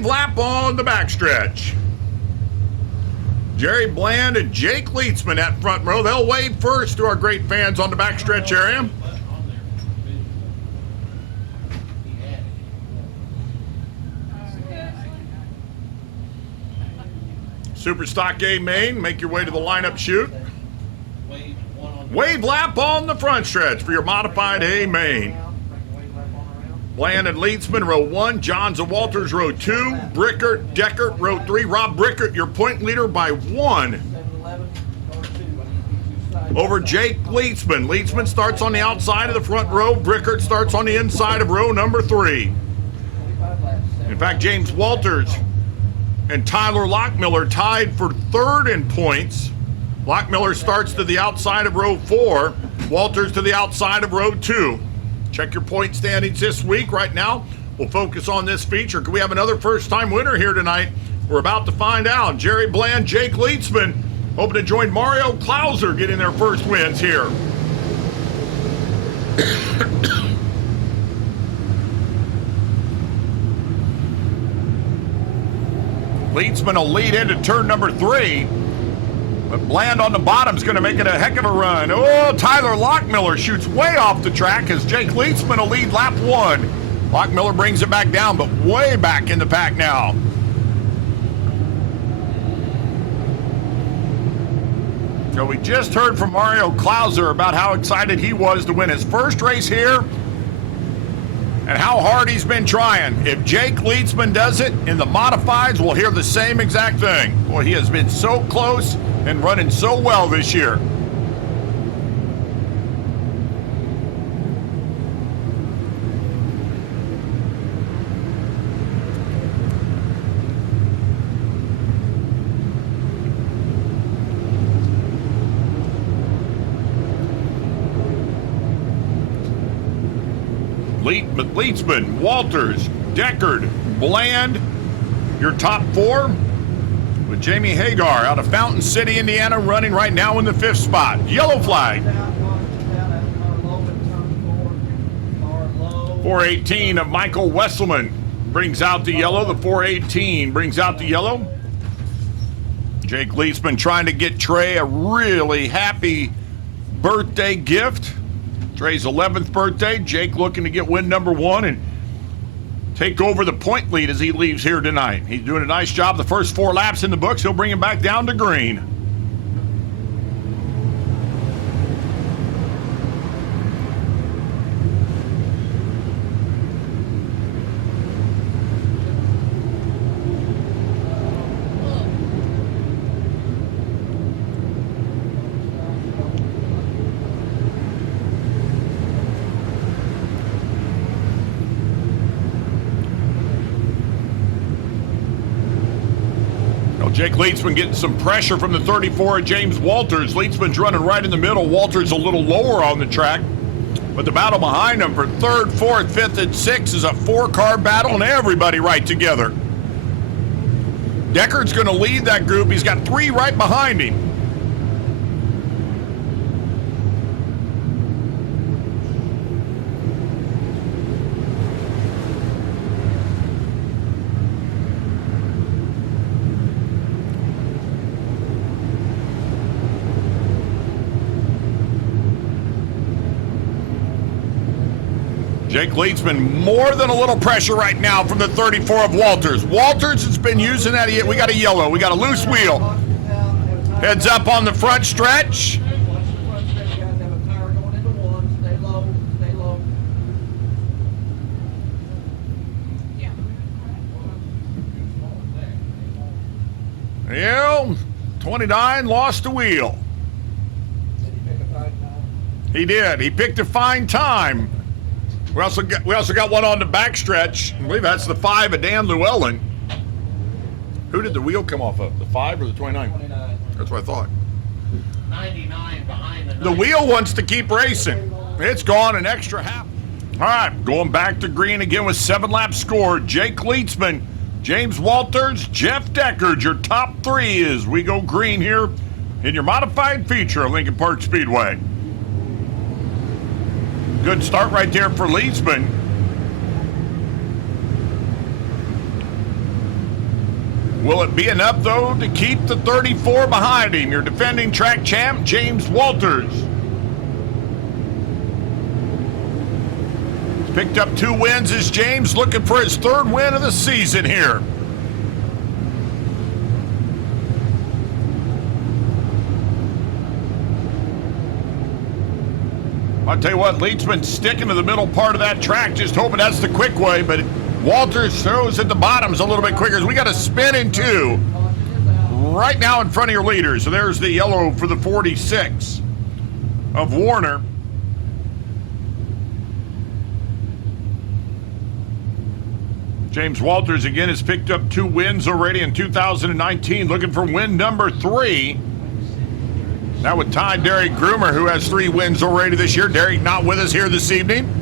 wave lap on the backstretch. Jerry Bland and Jake Leitzman at front row. They'll wave first to our great fans on the backstretch area. Super Stock A main, make your way to the lineup chute. Wave lap on the front stretch for your modified A main. Bland and Leitzman, row 1. Johns and Walters, row 2. Brickert, Deckert, row 3. Rob Brickert, your point leader by 1. Over Jake Leitzman. Leitzman starts on the outside of the front row. Brickert starts on the inside of row number 3. In fact, James Walters and Tyler Lockmiller tied for 3rd in points. Lockmiller starts to the outside of row 4. Walters to the outside of row 2. Check your point standings this week. Right now, we'll focus on this feature. Could we have another first-time winner here tonight? We're about to find out. Jerry Bland, Jake Leitzman, hoping to join Mario Klauser getting their first wins here. Leitzman will lead into turn number 3. But Bland on the bottom is going to make it a heck of a run. Oh, Tyler Lockmiller shoots way off the track as Jake Leitzman will lead lap 1. Lockmiller brings it back down, but way back in the pack now. So we just heard from Mario Klauser about how excited he was to win his first race here and how hard he's been trying. If Jake Leitzman does it in the modifieds, we'll hear the same exact thing. Boy, he has been so close and running so well this year. Leitzman, Walters, Deckard, Bland, your top 4, with Jamie Hagar out of Fountain City, Indiana, running right now in the 5th spot. Yellow flag. 418 of Michael Wesselman brings out the yellow. The 418 brings out the yellow. Jake Leitzman trying to get Trey a really happy birthday gift. Trey's 11th birthday. Jake looking to get win number 1 and take over the point lead as he leaves here tonight. He's doing a nice job the first 4 laps in the books. He'll bring him back down to green. Jake Leitzman getting some pressure from the 34 of James Walters. Leitzman's running right in the middle. Walters a little lower on the track. But the battle behind him for 3rd, 4th, 5th, and 6th is a 4-car battle, and everybody right together. Deckard's going to lead that group. He's got 3 right behind him. Jake Leitzman, more than a little pressure right now from the 34 of Walters. Walters has been using that. We got a yellow. We got a loose wheel. Heads up on the front stretch. Yeah, 29 lost the wheel. He did. He picked a fine time. We also got one on the backstretch. I believe that's the 5 of Dan Llewellyn. Who did the wheel come off of? The 5 or the 29? 29. That's what I thought. 99 behind the 90. The wheel wants to keep racing. It's gone an extra half. All right, going back to green again with 7 laps scored. Jake Leitzman, James Walters, Jeff Deckard, your top 3 as we go green here in your modified feature of Lincoln Park Speedway. Good start right there for Leitzman. Will it be enough, though, to keep the 34 behind him? Your defending track champ, James Walters. He's picked up 2 wins as James looking for his 3rd win of the season here. I'll tell you what, Leedsman sticking to the middle part of that track, just hoping that's the quick way, but Walters throws at the bottoms a little bit quicker. We got a spin in 2 right now in front of your leader. So there's the yellow for the 46 of Warner. James Walters again has picked up 2 wins already in 2019, looking for win number 3. That would tie Derek Groomer, who has 3 wins already this year. Derek not with us here this evening.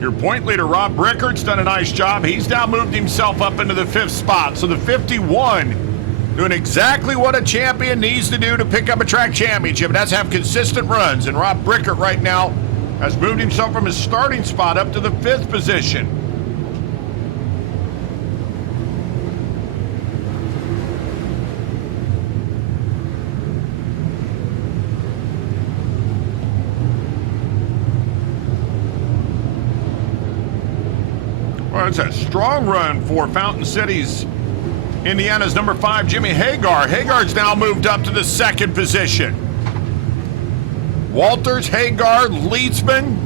Your point leader, Rob Brickert's done a nice job. He's now moved himself up into the 5th spot. So the 51 doing exactly what a champion needs to do to pick up a track championship. And that's have consistent runs. And Rob Brickert right now has moved himself from his starting spot up to the 5th position. Well, it's a strong run for Fountain City's Indiana's number 5, Jimmy Hagar. Hagar's now moved up to the 2nd position. Walters, Hagar, Leedsman,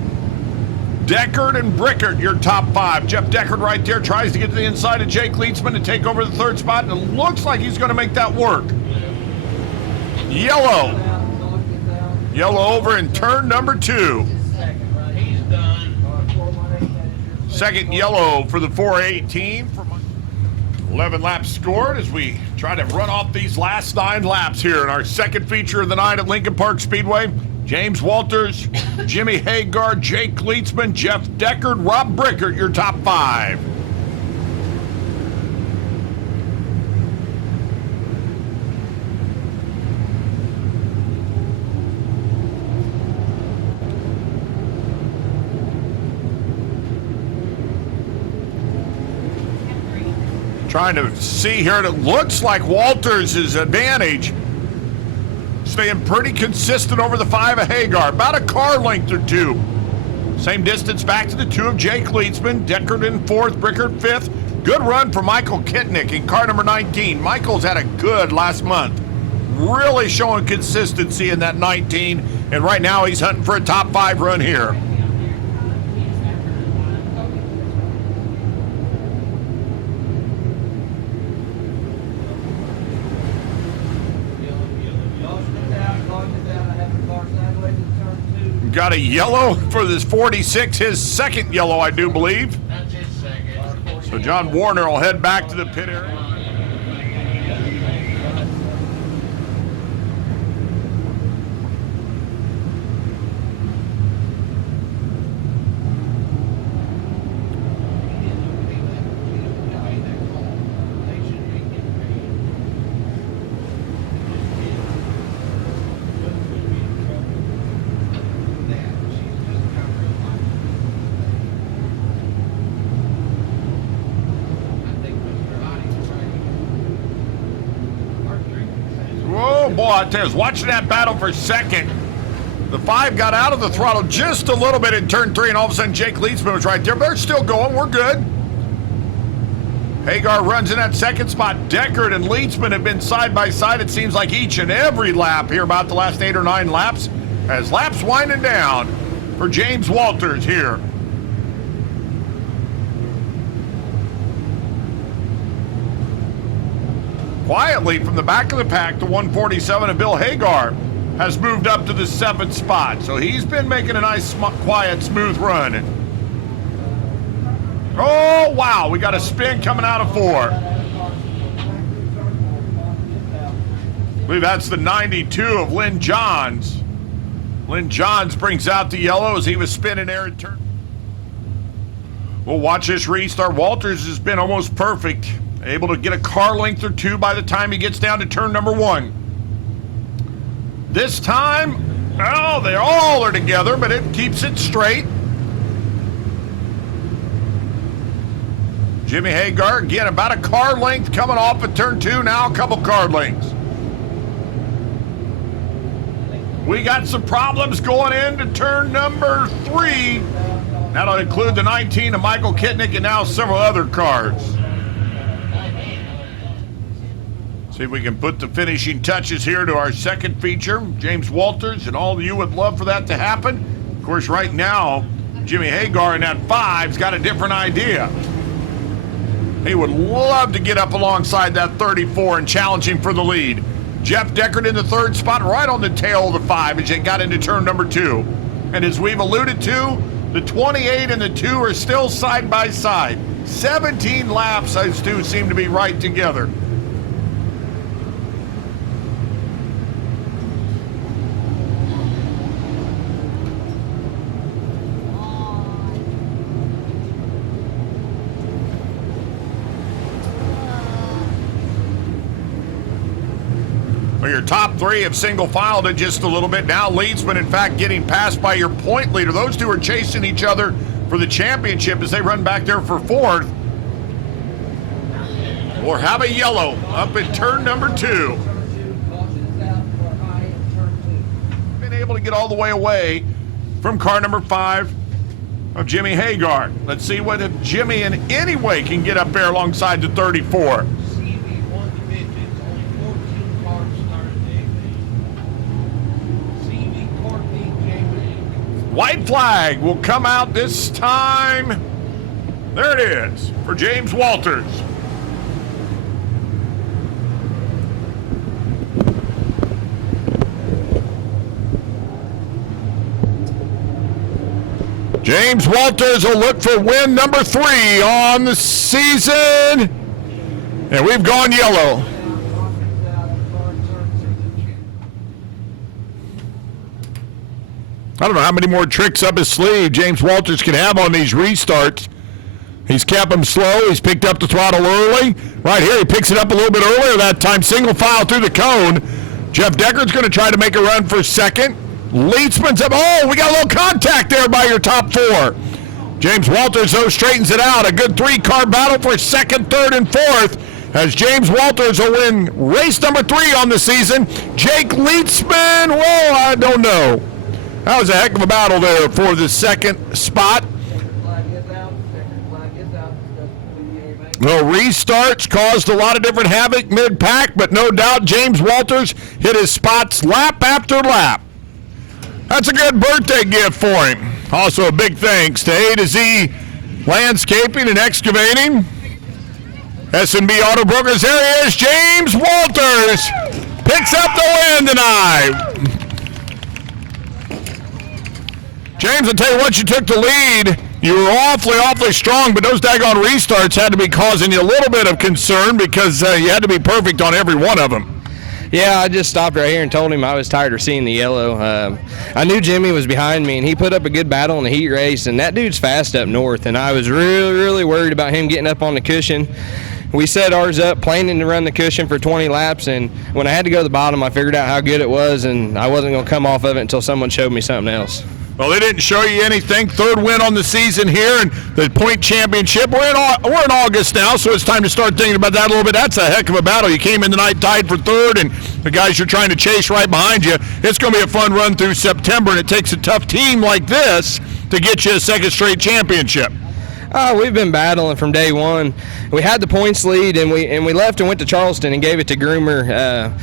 Deckard, and Brickert, your top 5. Jeff Deckard right there tries to get to the inside of Jake Leedsman to take over the 3rd spot, and it looks like he's going to make that work. Yellow. Yellow over in turn number 2. He's done. 2nd yellow for the 418. 11 laps scored as we try to run off these last 9 laps here in our 2nd feature of the night at Lincoln Park Speedway. James Walters, Jimmy Hagar, Jake Leedsman, Jeff Deckard, Rob Brickert, your top 5. Trying to see here, and it looks like Walters' advantage. Staying pretty consistent over the 5 of Hagar, about a car length or 2. Same distance back to the 2 of Jake Leedsman, Deckard in 4th, Brickert 5th. Good run for Michael Kitnick in car number 19. Michael's had a good last month. Really showing consistency in that 19, and right now he's hunting for a top 5 run here. Got a yellow for this 46, his 2nd yellow, I do believe. That's his 2nd. So John Warner will head back to the pit area. Boy, I tell you, I was watching that battle for 2nd. The 5 got out of the throttle just a little bit in turn 3, and all of a sudden Jake Leedsman was right there. But they're still going. We're good. Hagar runs in that 2nd spot. Deckard and Leedsman have been side by side, it seems like, each and every lap here, about the last 8 or 9 laps, as laps winding down for James Walters here. Quietly from the back of the pack, the 147 of Bill Hagar has moved up to the 7th spot. So he's been making a nice, quiet, smooth run. Oh, wow, we got a spin coming out of 4. I believe that's the 92 of Lynn Johns. Lynn Johns brings out the yellow as he was spinning there in turn. We'll watch this restart. Walters has been almost perfect. Able to get a car length or 2 by the time he gets down to turn number 1. This time, Oh, they all are together, but it keeps it straight. Jimmy Hagar, again, about a car length coming off at turn 2, now a couple car lengths. We got some problems going into turn number 3. That'll include the 19 of Michael Kitnick and now several other cars. See if we can put the finishing touches here to our second feature. James Walters, and all of you would love for that to happen. Of course, right now, Jimmy Hagar in that 5's got a different idea. He would love to get up alongside that 34 and challenge him for the lead. Jeff Deckard in the 3rd spot, right on the tail of the 5 as they got into turn number 2. And as we've alluded to, the 28 and the 2 are still side by side. 17 laps, those two seem to be right together. Your top 3 have single-filed it just a little bit. Now Leedsman, in fact, getting passed by your point leader. Those two are chasing each other for the championship as they run back there for 4th. Or have a yellow up in turn number 2. Been able to get all the way away from car number 5 of Jimmy Hagar. Let's see what if Jimmy in any way can get up there alongside the 34. White flag will come out this time. There it is for James Walters. James Walters will look for win number 3 on the season. And we've gone yellow. I don't know how many more tricks up his sleeve James Walters can have on these restarts. He's kept them slow. He's picked up the throttle early. Right here, he picks it up a little bit earlier that time. Single file through the cone. Jeff Deckard's going to try to make a run for 2nd. Leedsman's up. Oh, we got a little contact there by your top 4. James Walters, though, straightens it out. A good 3-car battle for 2nd, 3rd, and 4th. As James Walters will win race number 3 on the season. Jake Leedsman, well, I don't know. That was a heck of a battle there for the 2nd spot. Well, restarts caused a lot of different havoc mid-pack, but no doubt James Walters hit his spots lap after lap. That's a good birthday gift for him. Also a big thanks to A to Z Landscaping and Excavating. S&B Auto Brokers, there he is, James Walters. Picks up the win tonight. James, I'll tell you what, you took the lead. You were awfully strong, but those daggone restarts had to be causing you a little bit of concern because you had to be perfect on every one of them. Yeah, I just stopped right here and told him I was tired of seeing the yellow. I knew Jimmy was behind me, and he put up a good battle in the heat race, and that dude's fast up north, and I was really worried about him getting up on the cushion. We set ours up, planning to run the cushion for 20 laps, and when I had to go to the bottom, I figured out how good it was, and I wasn't going to come off of it until someone showed me something else. Well, they didn't show you anything. 3rd win on the season here and the point championship. We're in August now, so it's time to start thinking about that a little bit. That's a heck of a battle. You came in tonight tied for 3rd, and the guys you're trying to chase right behind you. It's going to be a fun run through September, and it takes a tough team like this to get you a 2nd straight championship. We've been battling from day one. We had the points lead, and we left and went to Charleston and gave it to Groomer.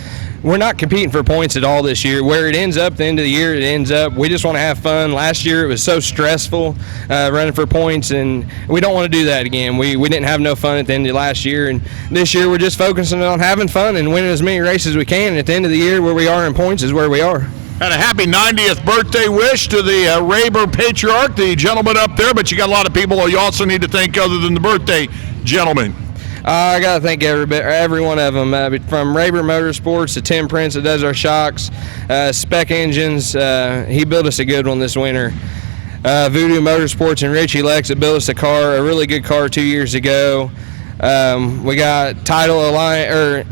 We're not competing for points at all this year. Where it ends up, at the end of the year, it ends up. We just want to have fun. Last year, it was so stressful running for points, and we don't want to do that again. We didn't have no fun at the end of last year, and this year we're just focusing on having fun and winning as many races as we can. And at the end of the year, where we are in points is where we are. And a happy 90th birthday wish to the Rayburn Patriarch, the gentleman up there, but you got a lot of people you also need to thank other than the birthday gentleman. I got to thank every one of them, from Rayburn Motorsports to Tim Prince that does our shocks, Spec Engines. He built us a good one this winter. Voodoo Motorsports and Richie Lex that built us a really good car 2 years ago. We got Title Alliance,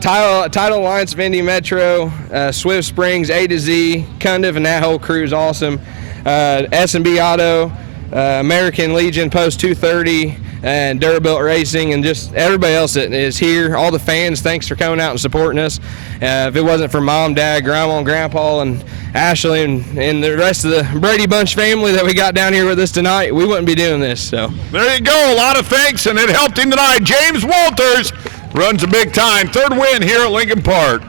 Title Alliance of Indy Metro, Swift Springs, A to Z, Cundiff, and that whole crew is awesome. S&B Auto, American Legion Post 230, and Durabuilt Racing, and just everybody else that is here. All the fans, thanks for coming out and supporting us. If it wasn't for Mom, Dad, Grandma, and Grandpa, and Ashley, and the rest of the Brady Bunch family that we got down here with us tonight, we wouldn't be doing this. So there you go. A lot of thanks, and it helped him tonight. James Walters runs a big time. 3rd win here at Lincoln Park.